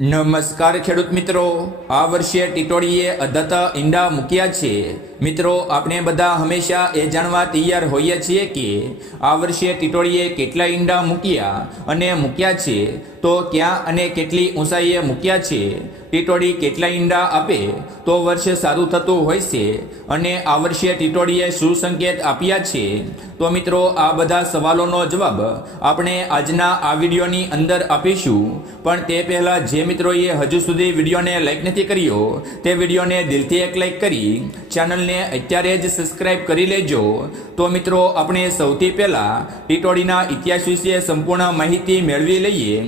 નમસ્કાર ખેડૂત મિત્રો. આ વર્ષે ટીટોળીએ અધત ઈંડા મૂક્યા છે. મિત્રો, આપણે બધા હંમેશા એ જાણવા તૈયાર હોઈએ છીએ કે આ વર્ષે ટીટોળીએ કેટલા ઈંડા મૂક્યા અને મૂક્યા છે. તો ક્યાં અને કેટલી ઊંચાઈએ મૂક્યા છે? ટીટોડી કેટલા ઈંડા આપે? તો વર્ષે સારું થતું હોય છે. અને આ વર્ષે ટીટોડીએ શું સંકેત આપ્યા છે? તો મિત્રો, આ બધા સવાલોનો જવાબ આપણે આજના આ વિડીયોની અંદર આપીશું. પણ તે પહેલાં જે મિત્રોએ હજુ સુધી વિડીયોને લાઈક નથી કર્યો, તે વિડીયોને દિલથી એક લાઈક કરી ચેનલને અત્યારે જ સબસ્ક્રાઇબ કરી લેજો. તો મિત્રો, આપણે સૌથી પહેલાં ટીટોડીના ઇતિહાસ વિશે સંપૂર્ણ માહિતી મેળવી લઈએ,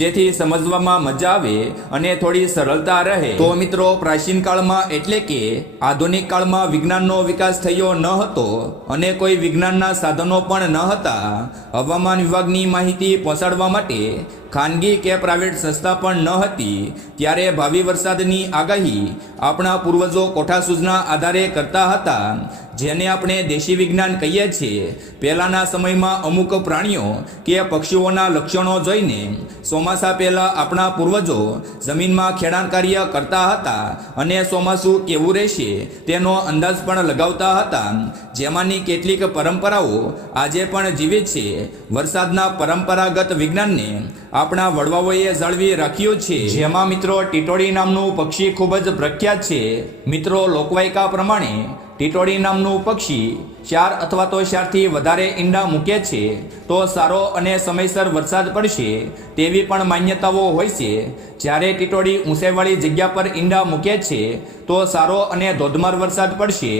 જેથી સમજવામાં મજા આવે અને થોડી સરળતા રહે. તો મિત્રો, પ્રાચીન કાળમાં એટલે કે આધુનિક કાળમાં વિજ્ઞાનનો વિકાસ થયો ન હતો અને કોઈ વિજ્ઞાનના સાધનો પણ ન હતા. હવામાન વિભાગની માહિતી પહોંચાડવા માટે ખાનગી કે પ્રાઇવેટ સંસ્થા પણ ન હતી, ત્યારે ભાવિ વરસાદની આગાહી આપણા પૂર્વજો કોઠા સૂચના આધારે કરતા હતા. જેને આપણે દેશી વિજ્ઞાન કહીએ છીએ. પહેલાંના સમયમાં અમુક પ્રાણીઓ કે પક્ષીઓના લક્ષણો જોઈને ચોમાસા પહેલાં આપણા પૂર્વજો જમીનમાં ખેડાણ કાર્ય કરતા હતા અને ચોમાસું કેવું રહેશે તેનો અંદાજ પણ લગાવતા હતા. જેમાંની કેટલીક પરંપરાઓ આજે પણ જીવે છે. વરસાદના પરંપરાગત વિજ્ઞાનને આપણા વડવાઓએ જાળવી રાખ્યું છે. જેમાં મિત્રો ટીટોળી નામનું પક્ષી ખૂબ જ પ્રખ્યાત છે. મિત્રો લોકવાયકા પ્રમાણે ટીટોળી નામનું પક્ષી ચાર અથવા તો ચારથી વધારે ઈંડા મૂકે છે, તો સારો અને સમયસર વરસાદ પડશે તેવી પણ માન્યતાઓ હોય છે. જ્યારે ટીટોળી ઊંચાઈવાળી જગ્યા પર ઈંડા મૂકે છે, તો સારો અને ધોધમાર વરસાદ પડશે.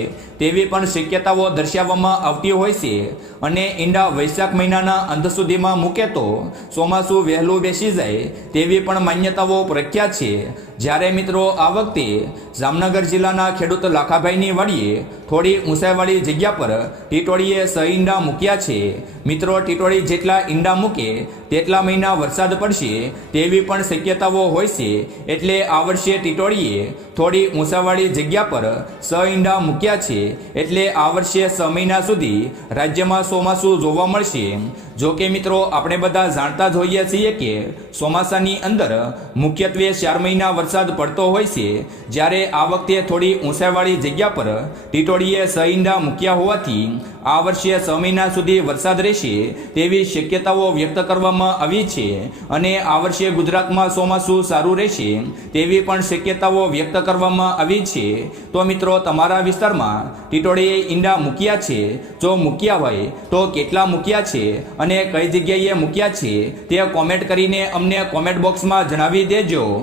તેવી પણ શક્યતાઓ દર્શાવવામાં આવતી હોય છે. અને ઈંડા વૈશાખ મહિનાના અંત સુધીમાં મૂકે તો ચોમાસું વહેલું બેસી જાય તેવી પણ માન્યતાઓ પ્રખ્યાત છે. જ્યારે મિત્રો આ વખતે જામનગર જિલ્લાના ખેડૂત લાખાભાઈની વાડીએ થોડી ઊંચાઈવાળી જગ્યા પર ટીટોળીએ સ ઈંડા મૂક્યા છે. મિત્રો, ટીટોળી જેટલા ઈંડા મૂકે તેટલા મહિના વરસાદ પડશે તેવી પણ શક્યતાઓ હોય છે. એટલે આ વર્ષે ટીટોળીએ થોડી ઊંચાવાળી જગ્યા પર સ ઈંડા મૂક્યા છે. એટલે આ વર્ષે છ મહિના સુધી રાજ્યમાં ચોમાસું જોવા મળશે. જો કે મિત્રો, આપણે બધા જાણતા જ હોઈએ છીએ કે ચોમાસાની અંદર મુખ્યત્વે ચાર મહિના વરસાદ પડતો હોય છે. જ્યારે આ વખતે થોડી ઊંચાઈવાળી જગ્યા પર ટીટોળીએ સહિંડા મૂક્યા હોવાથી આ વર્ષે છ મહિના સુધી વરસાદ રહેશે તેવી શક્યતાઓ વ્યક્ત કરવામાં આવી છે અને આ વર્ષે ગુજરાતમાં ચોમાસું સારું રહેશે તેવી પણ શક્યતાઓ વ્યક્ત કરવામાં આવી છે. તો મિત્રો, તમારા વિસ્તારમાં ટીટોળીએ ઈંડા મૂક્યા છે? જો મૂક્યા હોય, તો કેટલા મૂક્યા છે અને કઈ જગ્યાએ મૂક્યા છે તે કોમેન્ટ કરીને અમને કોમેન્ટ બોક્સમાં જણાવી દેજો.